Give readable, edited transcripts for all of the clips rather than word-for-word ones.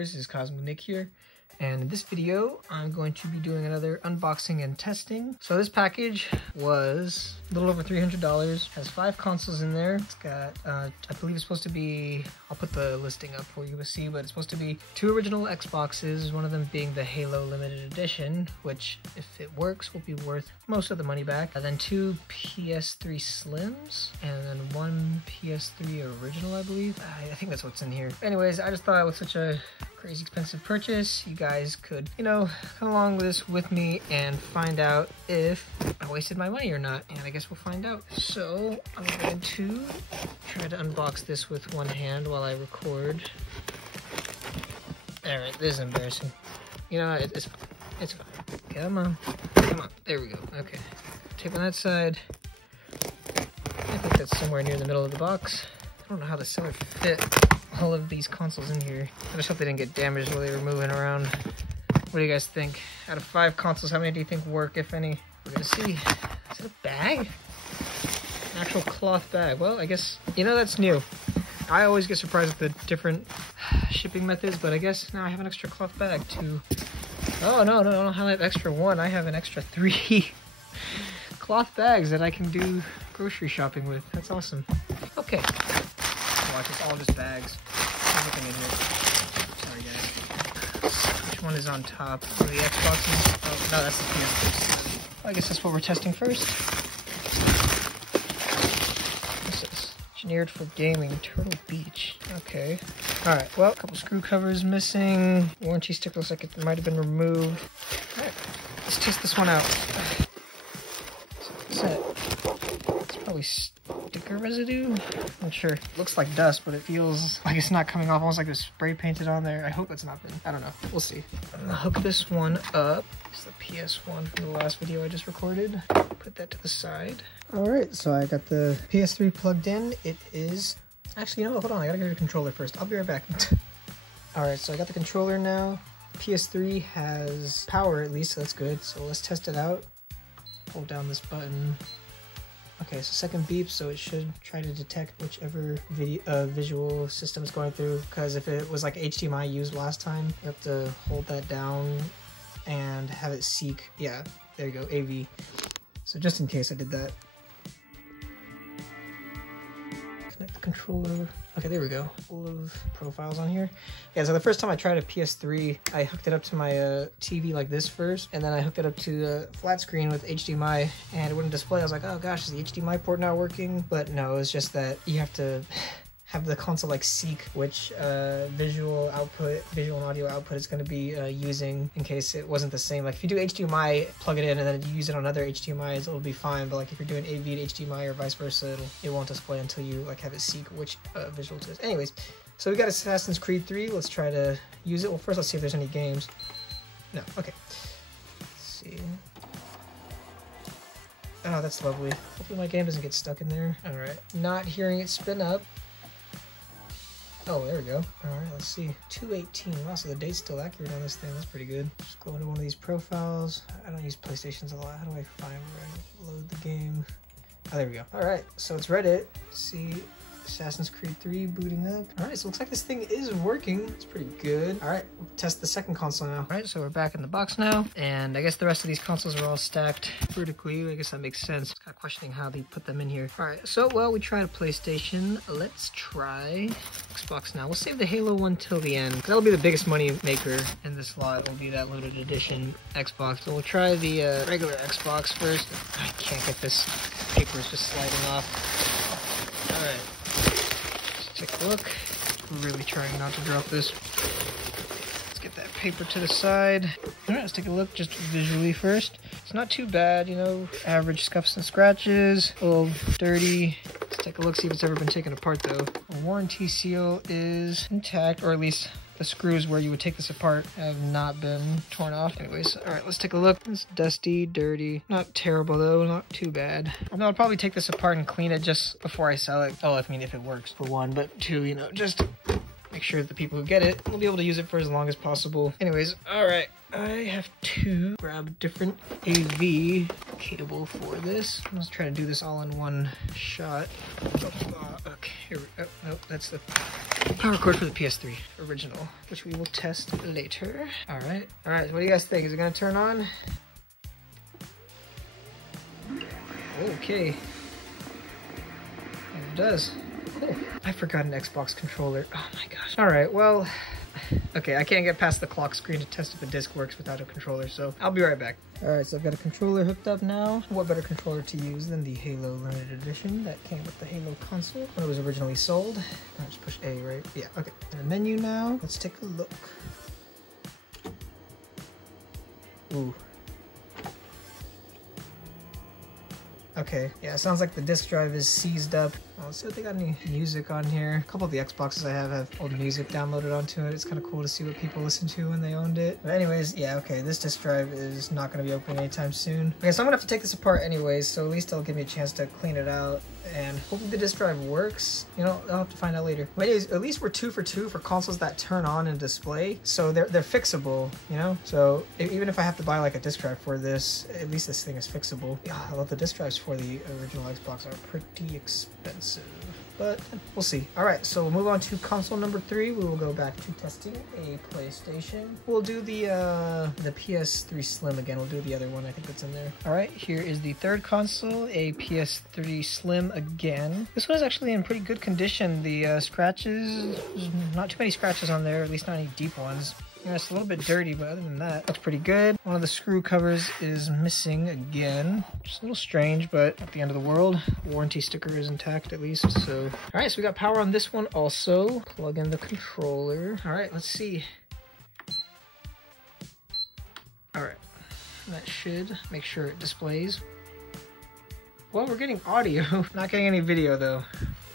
viewers, this is Cosmic Nick here, and in this video I'm going to be doing another unboxing and testing. So this package was a little over $300, has 5 consoles in there. It's got, I believe it's supposed to be, I'll put the listing up for you to see, but it's supposed to be 2 original Xboxes, one of them being the Halo Limited Edition, which if it works will be worth most of the money back, and then 2 PS3 Slims, and then 1 PS3 original, I believe. I think that's what's in here. Anyways, I just thought it was such a crazy expensive purchase. You guys could, you know, come along with this with me and find out if I wasted my money or not, and I guess we'll find out. So I'm going to try to unbox this with one hand while I record. Alright, this is embarrassing. You know, it's fine. Come on. There we go. Okay. Tape on that side. I think that's somewhere near the middle of the box. I don't know how the seller fit all of these consoles in here. I just hope they didn't get damaged while they were moving around. What do you guys think? Out of 5 consoles, how many do you think work, if any? We're gonna see. Is it a bag? An actual cloth bag. Well, I guess, you know, that's new. I always get surprised with the different shipping methods, but I guess now I have an extra cloth bag to... Oh, no, I don't have an extra 1. I have an extra 3 cloth bags that I can do grocery shopping with. That's awesome. Okay. Watch, it's all just bags. Everything in here. Sorry, guys. Which one is on top? Oh, the Xboxes? Oh, no, that's the PS3. I guess that's what we're testing first. This is engineered for gaming. Turtle Beach. Okay. Alright, well, a couple screw covers missing. Warranty sticker looks like it might have been removed. Alright, let's test this one out. What's that? It's probably sticker residue? I'm not sure. It looks like dust, but it feels like it's not coming off, almost like it was spray painted on there. I hope it's not been. I don't know. We'll see. I'm gonna hook this one up. It's the PS1 from the last video I just recorded. Put that to the side. Alright, so I got the PS3 plugged in. It is... Actually, you know what? Hold on. I gotta get the controller first. I'll be right back. Alright, so I got the controller now. PS3 has power at least, so that's good. So let's test it out. Hold down this button. Okay, so second beep, so it should try to detect whichever visual system is going through, because if it was like HDMI used last time, you have to hold that down and have it seek. Yeah, there you go, AV. So just in case I did that. Connect the controller. Okay, there we go. Full of profiles on here. Yeah, so the first time I tried a PS3, I hooked it up to my TV like this first, and then I hooked it up to a flat screen with HDMI, and it wouldn't display. I was like, oh gosh, is the HDMI port not working? But no, it's just that you have to have the console like seek which visual and audio output it's going to be using, in case it wasn't the same. Like if you do HDMI, plug it in, and then you use it on other HDMIs, it'll be fine. But like if you're doing AV to HDMI or vice versa, it won't display until you like have it seek which visual it is. Anyways, so we got Assassin's Creed 3. Let's try to use it. Well, first let's see if there's any games. No. Okay. Let's see. Oh, that's lovely. Hopefully my game doesn't get stuck in there. All right. Not hearing it spin up. Oh, there we go. Alright, let's see. 2/18. Wow, so the date's still accurate on this thing. That's pretty good. Just go into one of these profiles. I don't use PlayStations a lot. How do I find where I load the game? Oh, there we go. Alright, so it's Reddit. See Assassin's Creed 3 booting up. Alright, so it looks like this thing is working. It's pretty good. Alright, we'll test the second console now. Alright, so we're back in the box now. And I guess the rest of these consoles are all stacked vertically. I guess that makes sense. Kind of questioning how they put them in here. Alright, so, well, we tried a PlayStation. Let's try Xbox now. We'll save the Halo one till the end, because that'll be the biggest money maker in this lot. Will be that limited edition Xbox. So we'll try the regular Xbox first. I can't get this. Paper is just sliding off. Alright. Take a look. Really trying not to drop this. Let's get that paper to the side. Alright, let's take a look just visually first. It's not too bad, you know, average scuffs and scratches, a little dirty. Let's take a look, see if it's ever been taken apart though. The warranty seal is intact, or at least the screws where you would take this apart have not been torn off. Anyways, alright, let's take a look. It's dusty, dirty. Not terrible though, not too bad. I'll probably take this apart and clean it just before I sell it. Oh, I mean, if it works, for one, but two, you know, just make sure that the people who get it will be able to use it for as long as possible. Anyways, alright, I have to grab a different AV cable for this. Let's try to do this all in one shot. Okay, here we go. Oh, no, that's the power cord for the PS3 original, which we will test later. All right, so what do you guys think? Is it gonna turn on? Okay, it does. Cool. I forgot an Xbox controller. Oh my gosh. All right, well, okay, I can't get past the clock screen to test if the disc works without a controller, so I'll be right back. All right, so I've got a controller hooked up now. What better controller to use than the Halo Limited Edition that came with the Halo console when it was originally sold. I'll just push A, right? Yeah, okay. And menu now, let's take a look. Ooh. Okay, yeah, it sounds like the disk drive is seized up. Let's see if they got any music on here. A couple of the Xboxes I have old music downloaded onto it. It's kind of cool to see what people listen to when they owned it. But anyways, yeah, okay, this disk drive is not going to be opening anytime soon. Okay, so I'm going to have to take this apart anyways, so at least it'll give me a chance to clean it out. And hopefully the disk drive works. You know, I'll have to find out later. But anyways, at least we're 2 for 2 for consoles that turn on and display. So they're fixable, you know? So even if I have to buy like a disk drive for this, at least this thing is fixable. Yeah, although the disk drives for the original Xbox are pretty expensive. But we'll see. All right, so we'll move on to console number 3. We will go back to testing a PlayStation. We'll do the PS3 Slim again. We'll do the other one. I think that's in there. All right, here is the third console, a PS3 Slim again. This one is actually in pretty good condition. The scratches, there's not too many scratches on there, at least not any deep ones. Yeah, it's a little bit dirty, but other than that, looks pretty good. One of the screw covers is missing again. Just a little strange, but not the end of the world. Warranty sticker is intact at least, so. All right, so we got power on this one also. Plug in the controller. All right, let's see. All right, that should make sure it displays. Well, we're getting audio. Not getting any video though,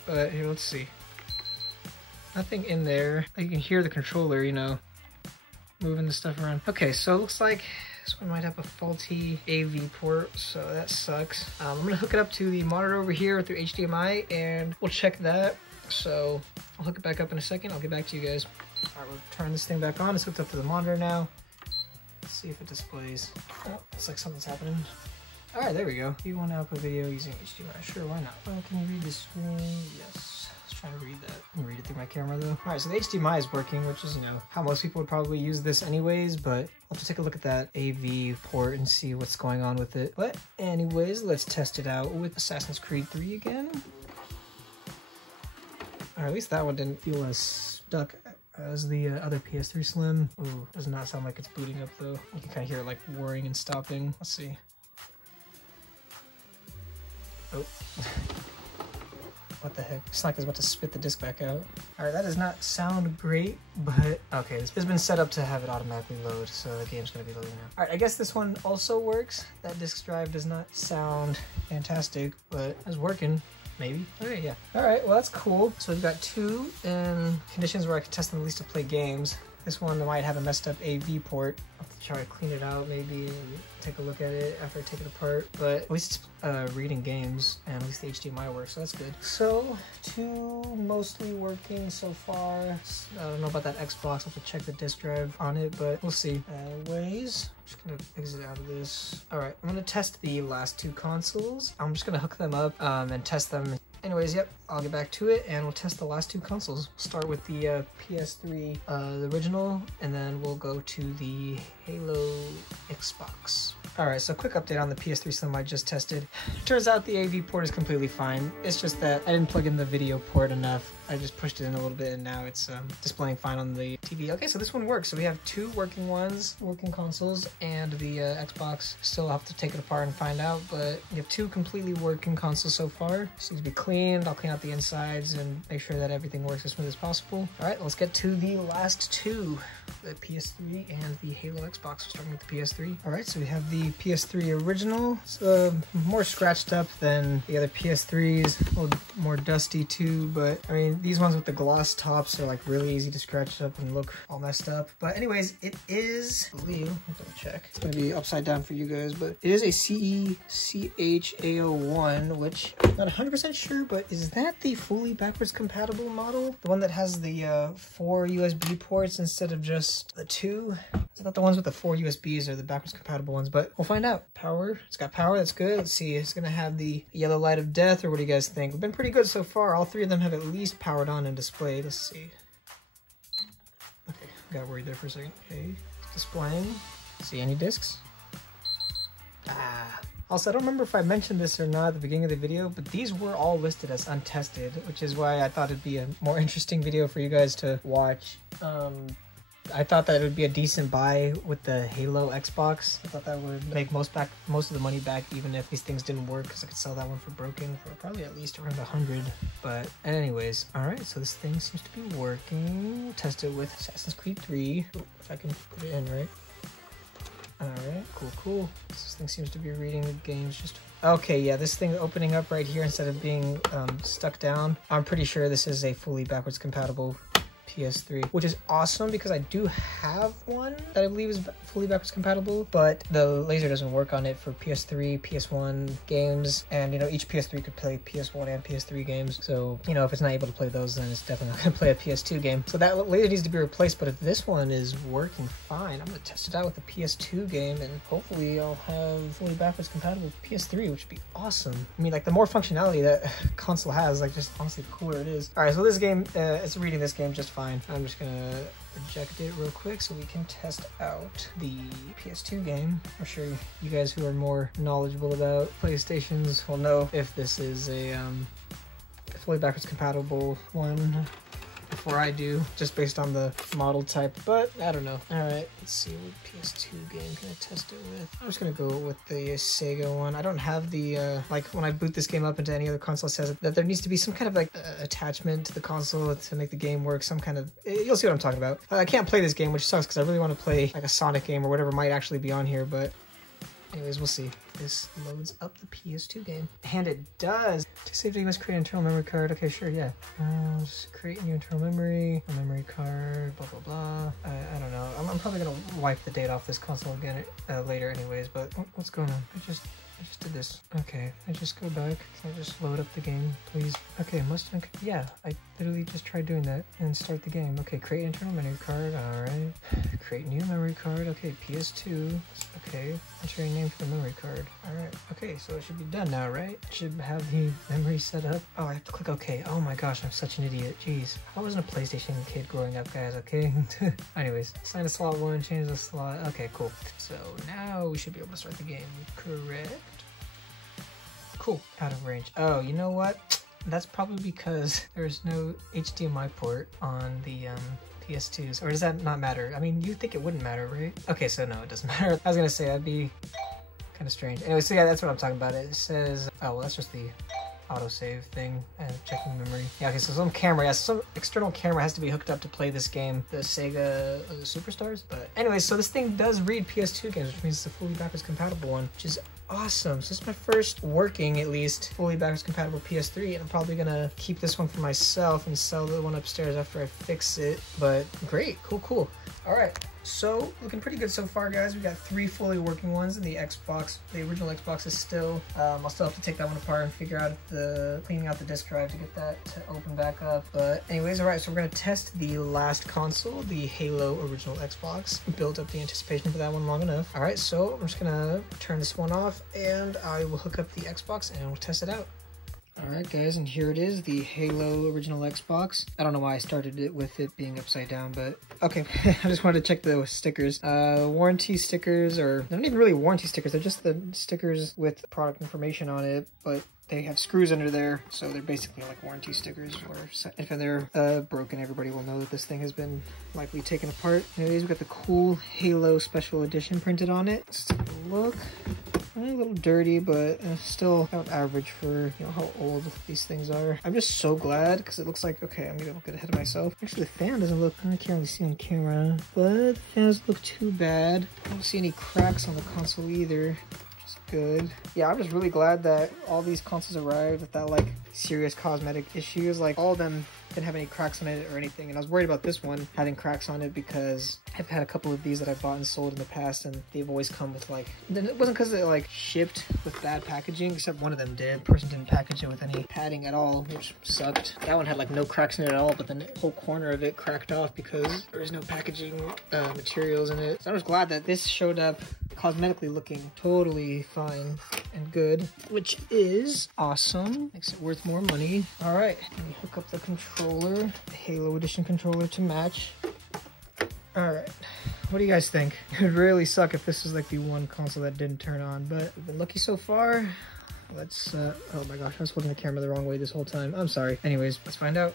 but here, let's see. Nothing in there. You can hear the controller, you know, moving the stuff around. Okay, so it looks like this one might have a faulty AV port, so that sucks. I'm gonna hook it up to the monitor over here through HDMI and we'll check that. So I'll hook it back up in a second. I'll get back to you guys. All right, we'll turn this thing back on. It's hooked up to the monitor now. Let's see if it displays. Oh, looks like something's happening. All right, there we go. You want to output video using HDMI? Sure, why not? Can you read the screen? Yes. Trying to read that. I can read it through my camera though. All right, so the HDMI is working, which is, you know, how most people would probably use this anyways, but I'll have to take a look at that AV port and see what's going on with it. But anyways, let's test it out with Assassin's Creed 3 again. Or at least that one didn't feel as stuck as the other PS3 Slim. Ooh, does not sound like it's booting up though. You can kind of hear it like whirring and stopping. Let's see. Oh. What the heck? It's like it's about to spit the disc back out. All right, that does not sound great, but okay, this has been set up to have it automatically load, so the game's gonna be loading now. All right, I guess this one also works. That disk drive does not sound fantastic, but it's working. Maybe. Okay, yeah. All right, well, that's cool. So we've got 2 in conditions where I can test them at least to play games. This one might have a messed up AV port. I'll have to try to clean it out maybe and take a look at it after I take it apart. But at least it's reading games and at least the HDMI works, so that's good. So 2 mostly working so far. I don't know about that Xbox. I'll have to check the disk drive on it, but we'll see. Anyways, I'm just gonna exit out of this. All right, I'm gonna test the last 2 consoles. I'm just gonna hook them up and test them. Anyways, yep, I'll get back to it and we'll test the last 2 consoles. Start with the PS3, the original, and then we'll go to the Halo Xbox. All right, so quick update on the PS3 Slim I just tested. Turns out the AV port is completely fine. It's just that I didn't plug in the video port enough. I just pushed it in a little bit and now it's displaying fine on the TV. Okay, so this one works. So we have 2 working ones, working consoles, and the Xbox. Still have to take it apart and find out, but we have 2 completely working consoles so far. Seems to be cleaned. I'll clean out the insides and make sure that everything works as smooth as possible. All right, let's get to the last 2, the PS3 and the Halo Xbox. Starting with the PS3. All right, so we have the PS3 original. It's more scratched up than the other PS3s, a little more dusty too, but I mean, these ones with the gloss tops are like really easy to scratch up and look all messed up. But anyways, it is, I believe, I'll double check. It's gonna be upside down for you guys, but it is a CE-CH-A01, which I'm not 100% sure, but is that the fully backwards compatible model? The one that has the 4 USB ports instead of just the 2? Is that the ones with the 4 USBs are the backwards compatible ones? But we'll find out. Power, it's got power, that's good. Let's see, it's gonna have the yellow light of death, or what do you guys think? We've been pretty good so far. All 3 of them have at least powered on and displayed. Let's see. got worried there for a second. Okay, displaying. See any discs? Ah. Also, I don't remember if I mentioned this or not at the beginning of the video, but these were all listed as untested, which is why I thought it'd be a more interesting video for you guys to watch. I thought that it would be a decent buy with the Halo Xbox. I thought that would make most of the money back, even if these things didn't work, because I could sell that one for broken for probably at least around 100. But anyways, all right, so this thing seems to be working. We'll test it with Assassin's Creed 3. If I can put it in right. All right, cool. This thing seems to be reading the games just... Okay, yeah, this thing opening up right here instead of being stuck down. I'm pretty sure this is a fully backwards compatible PS3, which is awesome because I do have one that I believe is fully backwards compatible, but the laser doesn't work on it for PS3, PS1 games, and you know, each PS3 could play PS1 and PS3 games, so you know, if it's not able to play those, then it's definitely not going to play a PS2 game. So that laser needs to be replaced, but if this one is working fine, I'm going to test it out with a PS2 game, and hopefully I'll have fully backwards compatible PS3, which would be awesome. I mean, like, the more functionality that console has, like, just honestly the cooler it is. Alright, so this game, it's reading this game just fine. I'm just gonna eject it real quick so we can test out the PS2 game. I'm sure you guys who are more knowledgeable about PlayStations will know if this is a fully backwards compatible one before I do, just based on the model type, but I don't know. All right, let's see what PS2 game can I test it with. I'm just gonna go with the Sega one. I don't have the, like when I boot this game up into any other console, it says that there needs to be some kind of like attachment to the console to make the game work, some kind of, you'll see what I'm talking about. I can't play this game, which sucks because I really want to play like a Sonic game or whatever might actually be on here, but anyways, we'll see. This loads up the PS2 game. And it does. To save, you must create an internal memory card. Okay, sure, yeah. Just create a new internal memory, a memory card, blah, blah, blah. I don't know. I'm probably going to wipe the data off this console again later anyways, but what's going on? I just did this. Okay, I just go back. Can I just load up the game, please? Okay, yeah, I literally just tried doing that and start the game. Okay, create internal memory card. All right. Create new memory card. Okay, PS2. Okay, enter a name for the memory card. All right. Okay, so it should be done now, right? It should have the memory set up. Oh, I have to click OK. Oh my gosh, I'm such an idiot. Jeez. I wasn't a PlayStation kid growing up, guys, okay? Anyways, assign a slot 1, change the slot. Okay, cool. So now we should be able to start the game. Correct? Cool. Out of range. Oh, you know what? That's probably because there's no HDMI port on the PS2s. Or does that not matter? I mean, you'd think it wouldn't matter, right? Okay, so no, it doesn't matter. I was gonna say that'd be kind of strange. Anyway, so yeah, that's what I'm talking about. It says, oh, well, that's just the autosave thing and checking memory. Yeah, okay, so some camera, yeah, some external camera has to be hooked up to play this game, the Sega Superstars. But anyways, so this thing does read PS2 games, which means it's a fully backwards compatible one, which is awesome. So this is my first working, at least, fully backwards compatible PS3, and I'm probably gonna keep this one for myself and sell the one upstairs after I fix it. But great, cool. All right. So, looking pretty good so far, guys. We got 3 fully working ones, and the Xbox, the original Xbox is still, I'll still have to take that one apart and figure out cleaning out the disk drive to get that to open back up. But anyways, all right, so we're gonna test the last console, the Halo original Xbox. Built up the anticipation for that one long enough. All right, so I'm just gonna turn this one off, and I will hook up the Xbox, and we'll test it out. Alright guys, and here it is, the Halo original Xbox. I don't know why I started it with it being upside down, but okay. I just wanted to check the stickers. Warranty stickers, or they're not even really warranty stickers, they're just the stickers with product information on it, but they have screws under there, so they're basically like warranty stickers, or if they're broken, everybody will know that this thing has been likely taken apart. Anyways, we've got the cool Halo Special Edition printed on it. Let's take a look. A little dirty, but still about average for, you know, how old these things are. I'm just so glad, because it looks like, okay, I'm gonna get ahead of myself. Actually, the fan doesn't look, I can't really see on camera, but the fan doesn't look too bad. I don't see any cracks on the console either. Good. Yeah, I'm just really glad that all these consoles arrived without like serious cosmetic issues. Like all of them didn't have any cracks on it or anything, and I was worried about this one having cracks on it because I've had a couple of these that I bought and sold in the past, and they've always come with like, then it wasn't because it like shipped with bad packaging, except one of them did. The person didn't package it with any padding at all, which sucked. That one had like no cracks in it at all, but then the whole corner of it cracked off because there was no packaging materials in it. So I was glad that this showed up cosmetically looking totally fine and good, which is awesome. Makes it worth more money. All right, let me hook up the controller, the Halo Edition controller to match. Alright, what do you guys think? It would really suck if this was like the one console that didn't turn on, but we've been lucky so far. Let's, oh my gosh, I was holding the camera the wrong way this whole time. I'm sorry. Anyways, let's find out.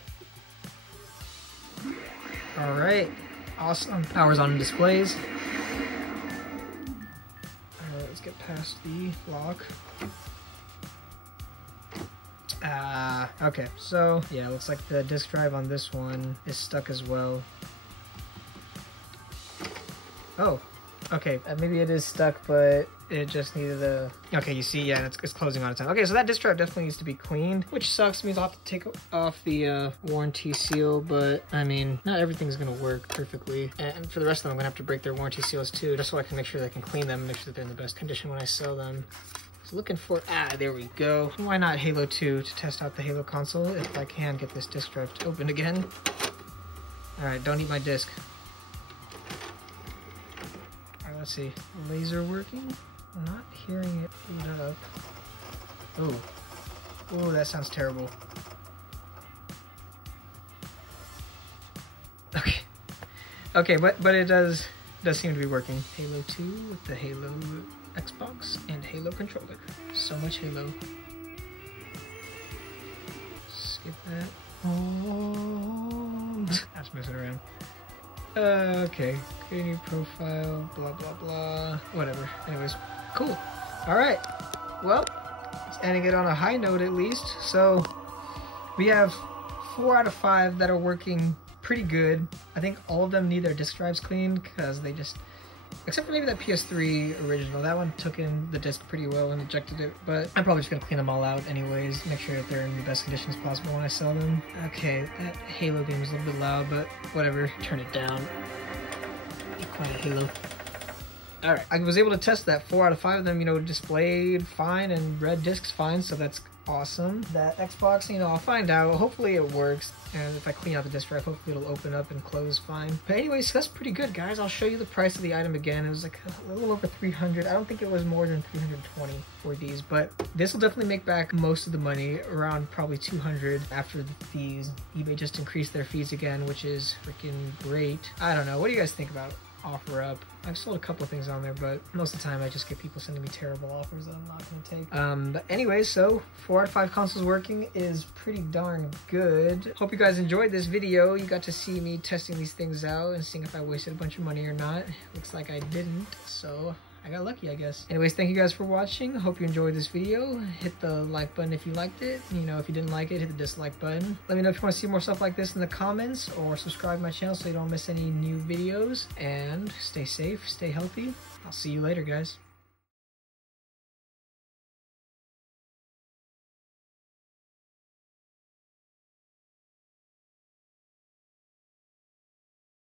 Alright, awesome. Power's on displays. Alright, let's get past the lock. Okay, so yeah, looks like the disk drive on this one is stuck as well. Oh, okay, maybe it is stuck, but it just needed a... Okay, you see, yeah, it's closing on its own. Okay, so that disk drive definitely needs to be cleaned, which sucks. Means I'll have to take off the warranty seal, but I mean, not everything's gonna work perfectly. And for the rest of them, I'm gonna have to break their warranty seals too, just so I can make sure they can clean them, make sure that they're in the best condition when I sell them. So looking for, there we go. Why not Halo 2 to test out the Halo console if I can get this disk drive to open again. All right, don't eat my disk. Let's see, laser working? I'm not hearing it boot up. Oh, oh, that sounds terrible. Okay, okay, but it does seem to be working. Halo 2 with the Halo Xbox and Halo controller. So much Halo. Skip that. Oh, that's messing around. Okay, create a new profile, blah, blah, blah, whatever. Anyways, cool. All right, well, it's ending it on a high note at least. So we have 4 out of 5 that are working pretty good. I think all of them need their disk drives cleaned because they just, except for maybe that PS3 original, that one took in the disk pretty well and ejected it, but I'm probably just gonna clean them all out anyways, make sure that they're in the best conditions possible when I sell them. Okay, that Halo game is a little bit loud, but whatever, turn it down. Be quiet, Halo. Alright, I was able to test that. 4 out of 5 of them, you know, displayed fine and read discs fine, so that's awesome. That Xbox, you know, I'll find out. Hopefully it works, and if I clean out the disk drive, hopefully it'll open up and close fine. But anyways, that's pretty good, guys. I'll show you the price of the item again. It was like a little over 300. I don't think it was more than 320 for these, but this will definitely make back most of the money, around probably 200 after the fees. eBay just increased their fees again, which is freaking great. I don't know. What do you guys think about OfferUp? I've sold a couple of things on there, but most of the time I just get people sending me terrible offers that I'm not going to take. But anyways, so 4 out of 5 consoles working is pretty darn good. Hope you guys enjoyed this video. You got to see me testing these things out and seeing if I wasted a bunch of money or not. Looks like I didn't, so I got lucky, I guess. Anyways, thank you guys for watching. Hope you enjoyed this video. Hit the like button if you liked it. You know, if you didn't like it, hit the dislike button. Let me know if you want to see more stuff like this in the comments, or subscribe to my channel so you don't miss any new videos. And stay safe, stay healthy. I'll see you later, guys.